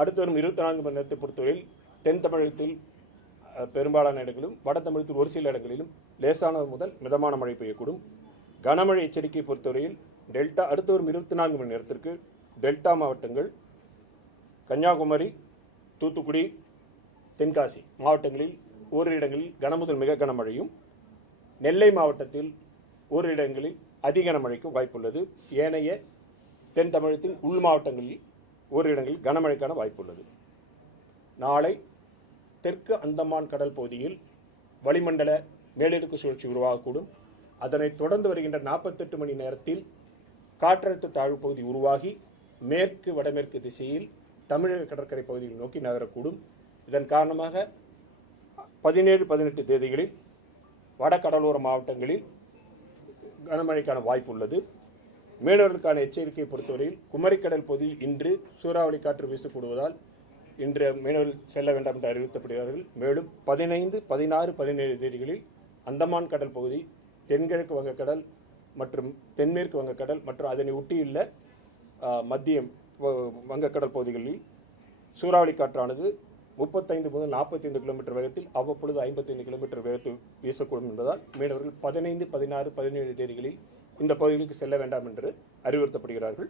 அடுத்து வரும் 24 மணி நேரத்தை பொறுத்தவரையில் தென் தமிழகத்தில் பெரும்பாலான இடங்களிலும் வட தமிழகத்தில் ஒரு சில இடங்களிலும் லேசானது முதல் மிதமான மழை பெய்யக்கூடும். கனமழை எச்சரிக்கையை பொறுத்தவரையில் டெல்டா அடுத்து வரும் 24 மணி நேரத்திற்கு டெல்டா மாவட்டங்கள், கன்னியாகுமரி, தூத்துக்குடி, தென்காசி மாவட்டங்களில் ஓரிரு இடங்களில் கனமுதல் மிக கனமழையும், நெல்லை மாவட்டத்தில் ஓரிரு இடங்களில் அதிக கனமழைக்கும் வாய்ப்புள்ளது. ஏனைய தென் தமிழகத்தின் உள் மாவட்டங்களில் ஓரிரு இடங்களில் கனமழைக்கான வாய்ப்புள்ளது. நாளை தெற்கு அந்தமான் கடல் பகுதியில் வளிமண்டல மேலடுக்கு சுழற்சி உருவாகக்கூடும். அதனைத் தொடர்ந்து வருகின்ற 48 மணி நேரத்தில் காற்றழுத்த தாழ்வு பகுதி உருவாகி மேற்கு வடமேற்கு திசையில் தமிழக கடற்கரை பகுதியை நோக்கி நகரக்கூடும். இதன் காரணமாக 17, 18 தேதிகளில் வட கடலோர மாவட்டங்களில் கனமழைக்கான வாய்ப்பு உள்ளது. மீனவர்களுக்கான எச்சரிக்கையை பொறுத்தவரையில் குமரிக்கடல் பகுதியில் இன்று சூறாவளி காற்று வீசக்கூடுவதால் இன்று மீனவர்கள் செல்ல வேண்டாம் என்று அறிவிக்கப்படுகிறார்கள். மேலும் 15, 16, 17 தேதிகளில் அந்தமான் கடல் பகுதி, தென்கிழக்கு வங்கக்கடல் மற்றும் தென்மேற்கு வங்கக்கடல் மற்றும் அதனை ஒட்டியுள்ள மத்திய வங்கக்கடல் பகுதிகளில் சூறாவளி காற்றானது 35 முதல் 45 கிலோமீட்டர் வேகத்தில் அவ்வப்பொழுது 55 கிலோமீட்டர் வேகத்தில் வீசக்கூடும் என்பதால் மீனவர்கள் 15, 16, 17 தேதிகளில் இந்த பகுதிகளுக்கு செல்ல வேண்டாம் என்று அறிவுறுத்தப்படுகிறார்கள்.